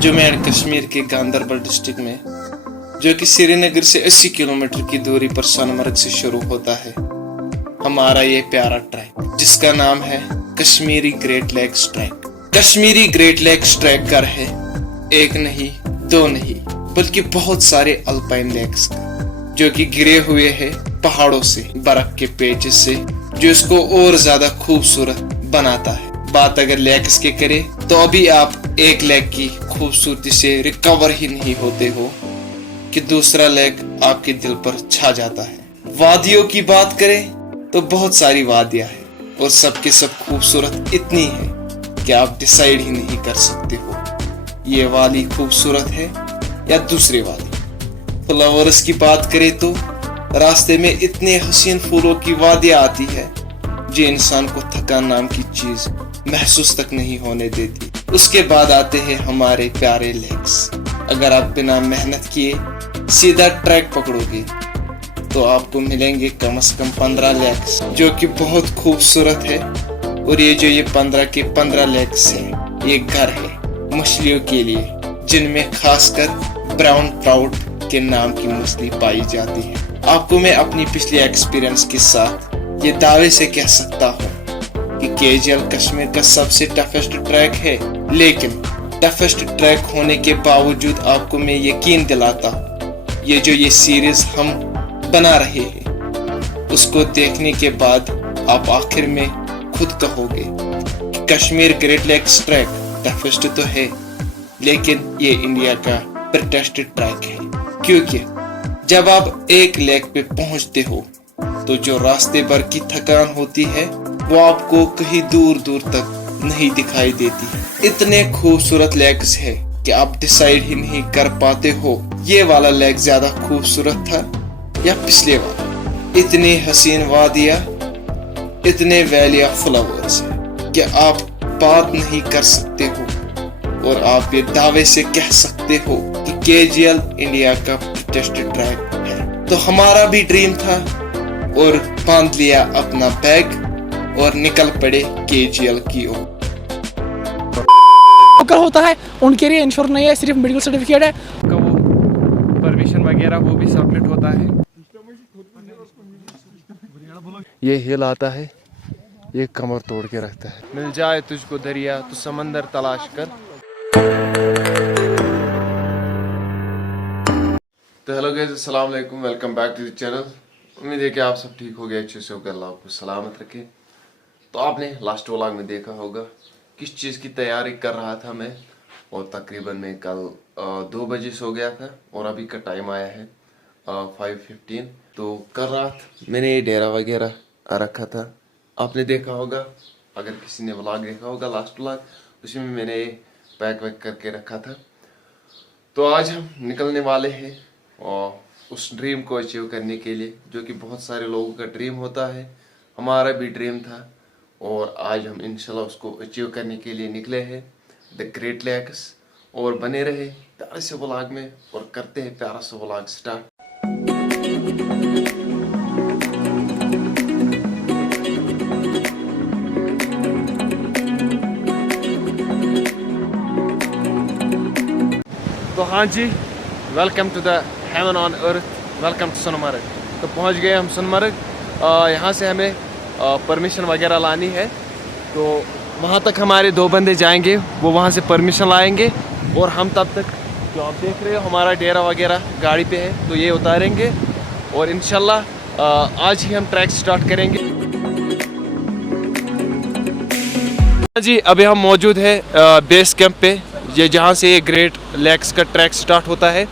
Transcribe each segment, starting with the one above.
Jammu and Kashmir के Ganderbal district में, जो कि श्रीनगर से 80 किलोमीटर की दूरी पर सोनमर्ग से शुरू होता है, हमारा ये प्यारा ट्रैक जिसका नाम है Kashmiri great lakes track. Kashmiri great lakes track कर है एक नहीं, दो नहीं, बल्कि बहुत सारे अल्पाइन लेक्स का, जो कि घिरे हुए हैं पहाड़ों से, बर्फ के पेचेस से, जो इसको और ज्यादा खूबसूरत बनाता है। बात अगर लेक्स की करें तो अभी आप एक लेक की खूबसूरती से रिकवर ही नहीं होते हो कि दूसरा लेक आपके दिल पर छा जाता है। वादियों की बात करें तो बहुत सारी वादियां हैं और सबके सब खूबसूरत इतनी है कि आप डिसाइड ही नहीं कर सकते हो ये वाली खूबसूरत है या दूसरी वाली। फ्लावर्स की बात करें तो रास्ते में इतने हसीन फूलों की वादियां आती है जो इंसान को थकान नाम की चीज महसूस तक नहीं होने देती। उसके बाद आते हैं हमारे प्यारे लेक्स। अगर आप बिना मेहनत किए सीधा ट्रैक पकड़ोगे तो आपको मिलेंगे कम से कम 15 लेक्स, जो कि बहुत खूबसूरत है। और ये 15 के 15 लेक्स है, ये घर है मछलियों के लिए, जिनमें खासकर ब्राउन ट्राउट के नाम की मछली पाई जाती है। आपको मैं अपनी पिछली एक्सपीरियंस के साथ ये दावे से कह सकता हूँ कि केजीएल कश्मीर का सबसे टफेस्ट ट्रैक है, लेकिन टफेस्ट ट्रैक होने के बावजूद आपको मैं यकीन दिलाता हूँ ये सीरीज हम बना रहे हैं, उसको देखने के बाद आप आखिर में खुद कहोगे कि Kashmir great lakes track toughest तो है, लेकिन ये इंडिया का प्रोटेस्टेड ट्रैक है। क्योंकि जब आप एक लेक पे पहुंचते हो तो जो रास्ते भर की थकान होती है वो आपको कहीं दूर दूर तक नहीं दिखाई देती है। इतने खूबसूरत लेक्स है कि आप डिसाइड ही नहीं कर पाते हो ये वाला लेक ज्यादा खूबसूरत था या पिछले वाला। इतनी हसीन वादियां, इतने वैली ऑफ फ्लावर्स है कि आप बात नहीं कर सकते हो और आप ये दावे से कह सकते हो कि केजीएल इंडिया का प्रोटेस्टेड ट्रैक है। तो हमारा भी ड्रीम था और बांध लिया अपना बैग और निकल पड़े केजीएल की ओर। होता है उनके लिए इंश्योर नहीं है, सिर्फ मेडिकल सर्टिफिकेट है का, वो परमिशन वगैरह वो भी सबमिट होता है। ये हिल आता है, ये कमर तोड़ के रखता है। मिल जाए तुझको दरिया तो समंदर तलाश कर। तो हेलो गाइस, अस्सलाम वालेकुम, welcome back to the channel. उम्मीद है कि आप सब ठीक हो गए, अच्छे से होकर अल्लाह आपको सलामत रखे। तो आपने लास्ट व्लॉग में देखा होगा किस चीज़ की तैयारी कर रहा था मैं, और तकरीबन मैं कल 2 बजे सो गया था और अभी का टाइम आया है 5:15। तो कल रात मैंने ये डेरा वगैरह रखा था, आपने देखा होगा। अगर किसी ने व्लॉग देखा होगा लास्ट व्लॉग, उसमें मैंने ये पैक वैक करके रखा था। तो आज हम निकलने वाले हैं और उस ड्रीम को अचीव करने के लिए, जो कि बहुत सारे लोगों का ड्रीम होता है, हमारा भी ड्रीम था। और आज हम इंशाल्लाह उसको अचीव करने के लिए निकले हैं, द ग्रेट लेक्स। और बने रहे प्यारे से व्लॉग में और करते हैं प्यारा सा व्लॉग स्टार्ट। तो हाँ जी, welcome to the heaven on earth, welcome to Sonamarg. तो पहुंच गए हम सोनमर्ग। यहाँ से हमें परमिशन वगैरह लानी है, तो वहाँ तक हमारे 2 बंदे जाएंगे, वो वहाँ से परमिशन लाएंगे और हम तब तक जो आप देख रहे हो हमारा डेरा वगैरह गाड़ी पे है, तो ये उतारेंगे और इंशाल्लाह आज ही हम ट्रैक स्टार्ट करेंगे। जी अभी हम मौजूद है बेस कैंप पे, ये जहाँ से ये ग्रेट लेक्स का ट्रैक स्टार्ट होता है।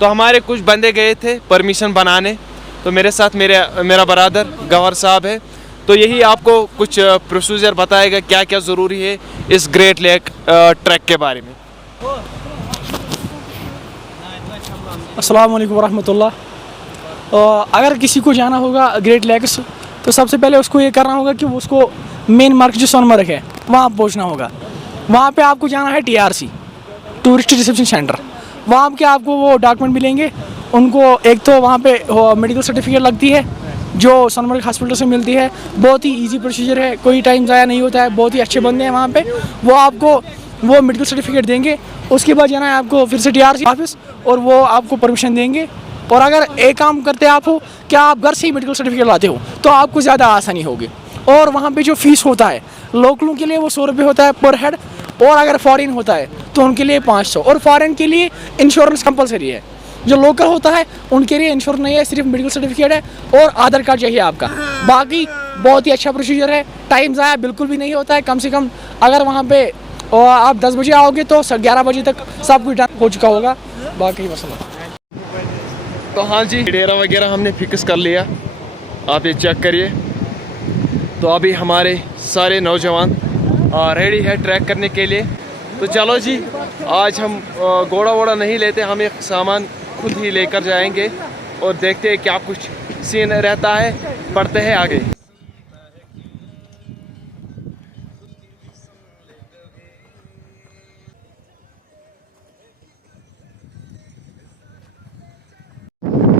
तो हमारे कुछ बंदे गए थे परमिशन बनाने, तो मेरे साथ मेरा बरादर गवर साहब है, तो यही आपको कुछ प्रोसीजर बताएगा क्या क्या ज़रूरी है इस ग्रेट लेक ट्रैक के बारे में। अस्सलाम वालेकुम रहमतुल्लाह। अगर किसी को जाना होगा ग्रेट लेक्स तो सबसे पहले उसको ये करना होगा कि उसको मेन मार्केट जो सोनमर्ग है वहाँ पहुँचना होगा। वहाँ पे आपको जाना है TRC, टूरिस्ट रिसेप्शन सेंटर। वहाँ के आपको वो डॉक्यूमेंट मिलेंगे, उनको एक तो वहाँ पे मेडिकल सर्टिफिकेट लगती है जो सोनमर्ग हॉस्पिटल से मिलती है। बहुत ही इजी प्रोसीजर है, कोई टाइम ज़ाया नहीं होता है, बहुत ही अच्छे बंदे हैं वहाँ पे। वो आपको वो मेडिकल सर्टिफिकेट देंगे। उसके बाद जाना है आपको फिर से DRC ऑफिस और वो आपको परमिशन देंगे। और अगर एक काम करते आप हो कि आप घर से ही मेडिकल सर्टिफिकेट लाते हो तो आपको ज़्यादा आसानी होगी। और वहाँ पे जो फीस होता है लोकलों के लिए वो 100 रुपये होता है पर हेड, और अगर फॉरेन होता है तो उनके लिए 500। और फॉरेन के लिए इंश्योरेंस कंपलसरी है। जो लोकल होता है उनके लिए इंश्योरेंस नहीं है, सिर्फ मेडिकल सर्टिफिकेट है और आधार कार्ड चाहिए आपका। बाकी बहुत ही अच्छा प्रोसीजर है, टाइम ज़ाया बिल्कुल भी नहीं होता है। कम से कम अगर वहाँ पे आप 10 बजे आओगे तो 11 बजे तक सब कुछ डन हो चुका होगा। बाकी मसला तो हाँ जी, डेरा वगैरह हमने फिक्स कर लिया, आप ये चेक करिए। तो अभी हमारे सारे नौजवान रेडी है ट्रैक करने के लिए। तो चलो जी, आज हम घोड़ा वोड़ा नहीं लेते, हम एक सामान खुद ही लेकर जाएंगे और देखते हैं क्या कुछ सीन रहता है। बढ़ते हैं आगे।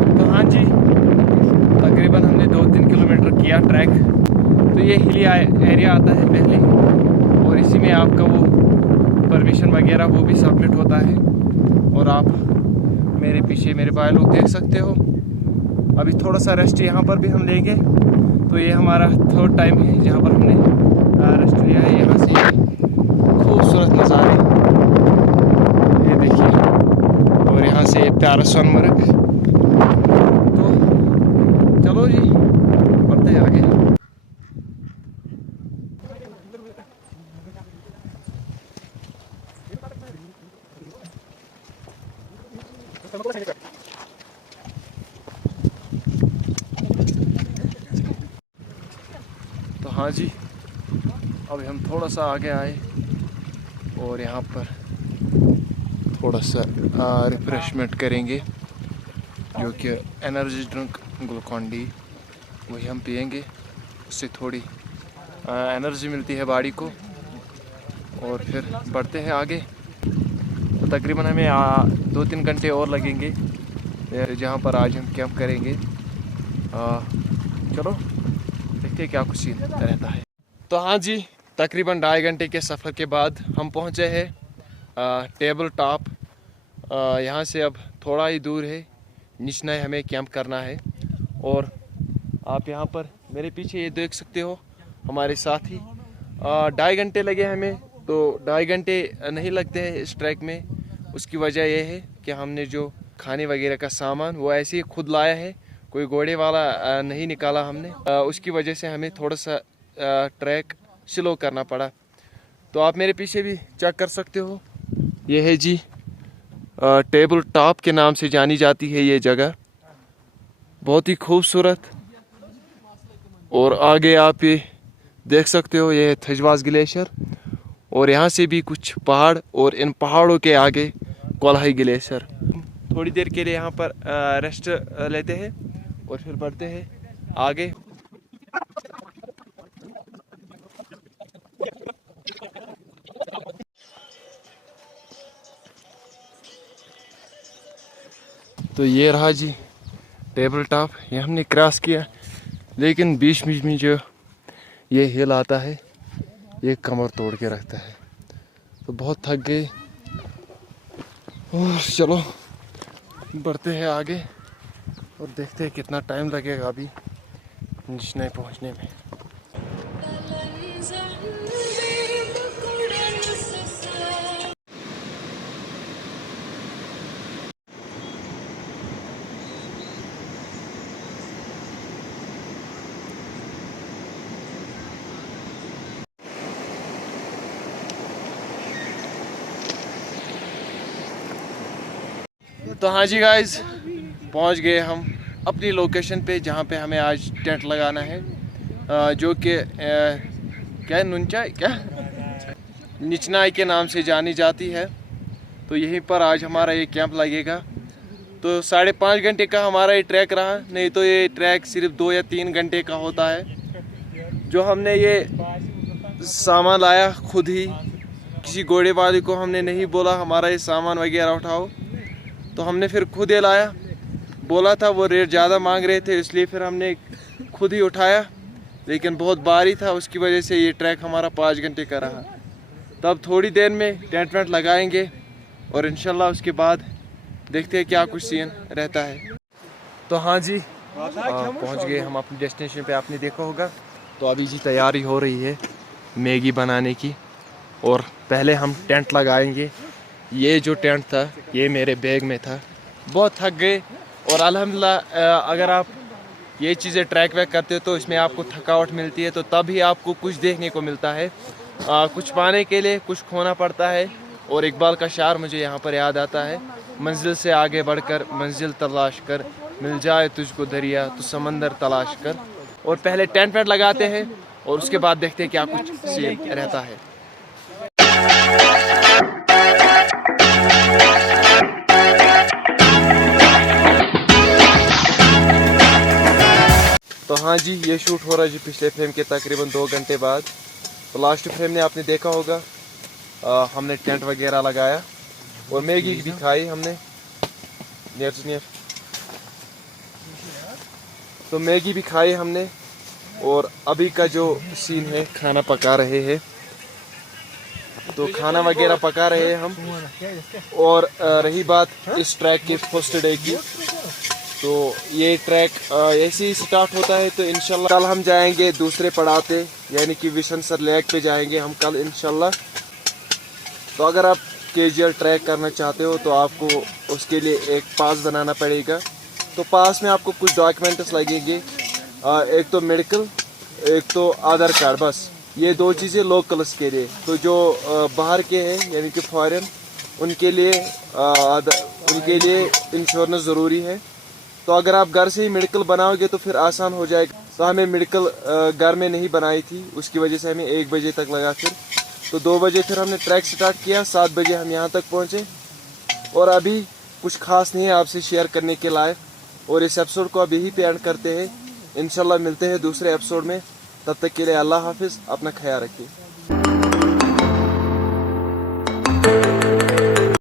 तो हाँ जी, तकरीबन हमने 2-3 किलोमीटर किया ट्रैक। तो ये हिली एरिया आता है पहले, और इसी में आपका वो परमिशन वगैरह वो भी सबमिट होता है। और आप मेरे पीछे मेरे भाई लोग देख सकते हो। अभी थोड़ा सा रेस्ट यहाँ पर भी हम लेंगे। तो ये हमारा 3rd टाइम है जहाँ पर हमने रेस्ट लिया है। यहाँ से खूबसूरत नज़ारे ये देखिए, और यहाँ से प्यारा सोनमर्ग। तो चलो जी, बढ़ते हैं आगे। तो हाँ जी, अभी हम थोड़ा सा आगे आए और यहाँ पर थोड़ा सा रिफ्रेशमेंट करेंगे, जो कि एनर्जी ड्रिंक ग्लूकॉन डी वही हम पियेंगे। उससे थोड़ी एनर्जी मिलती है बॉडी को। और फिर बढ़ते हैं आगे। तो तकरीबन हमें 2-3 घंटे और लगेंगे जहाँ पर आज हम कैंप करेंगे। चलो देखते हैं क्या कुछ सीन रहता है। तो हाँ जी, तकरीबन 2.5 घंटे के सफ़र के बाद हम पहुँचे हैं टेबल टॉप। यहाँ से अब थोड़ा ही दूर है, निचना हमें कैंप करना है। और आप यहाँ पर मेरे पीछे ये देख सकते हो हमारे साथी। 2.5 घंटे लगे हमें, तो 2.5 घंटे नहीं लगते हैं इस ट्रैक में। उसकी वजह यह है कि हमने जो खाने वगैरह का सामान वो ऐसे ही खुद लाया है, कोई घोड़े वाला नहीं निकाला हमने। उसकी वजह से हमें थोड़ा सा ट्रैक स्लो करना पड़ा। तो आप मेरे पीछे भी चेक कर सकते हो, ये है जी टेबल टॉप के नाम से जानी जाती है ये जगह, बहुत ही खूबसूरत। और आगे आप ये देख सकते हो, ये है थजवास ग्लेशियर। और यहाँ से भी कुछ पहाड़, और इन पहाड़ों के आगे कोल्हाई ग्लेशियर। थोड़ी देर के लिए यहाँ पर रेस्ट लेते हैं और फिर बढ़ते हैं आगे। तो ये रहा जी टेबल टॉप, ये हमने क्रॉस किया, लेकिन बीच बीच में जो ये हिल आता है ये कमर तोड़ के रखता है। तो बहुत थक गए और चलो बढ़ते हैं आगे और देखते हैं कितना टाइम लगेगा अभी निचने पहुंचने में। तो हाँ जी गाइस, पहुंच गए हम अपनी लोकेशन पे जहाँ पे हमें आज टेंट लगाना है, जो कि क्या नुनचाई क्या निचनाई के नाम से जानी जाती है। तो यहीं पर आज हमारा ये कैंप लगेगा। तो 5.5 घंटे का हमारा ये ट्रैक रहा, नहीं तो ये ट्रैक सिर्फ 2 या 3 घंटे का होता है। जो हमने ये सामान लाया खुद ही, किसी घोड़े वाले को हमने नहीं बोला हमारा ये सामान वगैरह उठाओ, तो हमने फिर खुद ही लाया। बोला था वो रेट ज़्यादा मांग रहे थे, इसलिए फिर हमने खुद ही उठाया। लेकिन बहुत भारी था, उसकी वजह से ये ट्रैक हमारा 5 घंटे का रहा। तब थोड़ी देर में टेंट वेंट लगाएंगे और इंशाल्लाह उसके बाद देखते हैं क्या कुछ सीन रहता है। तो हाँ जी, पहुंच गए हम अपनी डेस्टिनेशन पे, आपने देखा होगा। तो अभी जी तैयारी हो रही है मैगी बनाने की और पहले हम टेंट लगाएंगे। ये जो टेंट था ये मेरे बैग में था, बहुत थक गए। और अल्हम्दुलिल्लाह अगर आप ये चीज़ें ट्रैक वैक करते हो तो इसमें आपको थकावट मिलती है, तो तभी आपको कुछ देखने को मिलता है। कुछ पाने के लिए कुछ खोना पड़ता है। और इकबाल का शार मुझे यहाँ पर याद आता है, मंजिल से आगे बढ़कर मंजिल तलाश कर, मिल जाए तुझको दरिया तो समंदर तलाश कर। और पहले टेंट वेंट लगाते हैं और उसके बाद देखते हैं क्या कुछ सीन रहता है। तो हाँ जी, ये शूट हो रहा है जी पिछले फ्रेम के तकरीबन 2 घंटे बाद। तो लास्ट फ्रेम में आपने देखा होगा हमने टेंट वगैरह लगाया और मैगी भी खाई हमने। तो मैगी भी खाई हमने और अभी का जो सीन है खाना पका रहे हैं। तो खाना वगैरह पका रहे हैं हम। और रही बात इस ट्रैक के फर्स्ट डे की, तो ये ट्रैक ऐसे ही स्टार्ट होता है। तो इंशाल्लाह कल हम जाएंगे दूसरे पड़ाव पे, यानी कि विशनसर लेक पे जाएंगे हम कल इंशाल्लाह। तो अगर आप केजीएल ट्रैक करना चाहते हो तो आपको उसके लिए एक पास बनाना पड़ेगा। तो पास में आपको कुछ डॉक्यूमेंट्स लगेंगे, एक तो मेडिकल, एक तो आधार कार्ड, बस ये 2 चीज़ें लोकल्स के लिए। तो जो बाहर के हैं यानी कि फॉरेन, उनके लिए इंश्योरेंस ज़रूरी है। तो अगर आप घर से ही मेडिकल बनाओगे तो फिर आसान हो जाएगा। तो हमें मेडिकल घर में नहीं बनाई थी, उसकी वजह से हमें 1 बजे तक लगा। फिर तो 2 बजे फिर हमने ट्रैक स्टार्ट किया, 7 बजे हम यहाँ तक पहुँचे। और अभी कुछ खास नहीं है आपसे शेयर करने के लायक। और इस एपिसोड को अब यहीं पे एंड करते हैं। इंशाल्लाह मिलते हैं दूसरे एपिसोड में, तब तक के लिए अल्लाह हाफिज़, अपना ख्याल रखिए।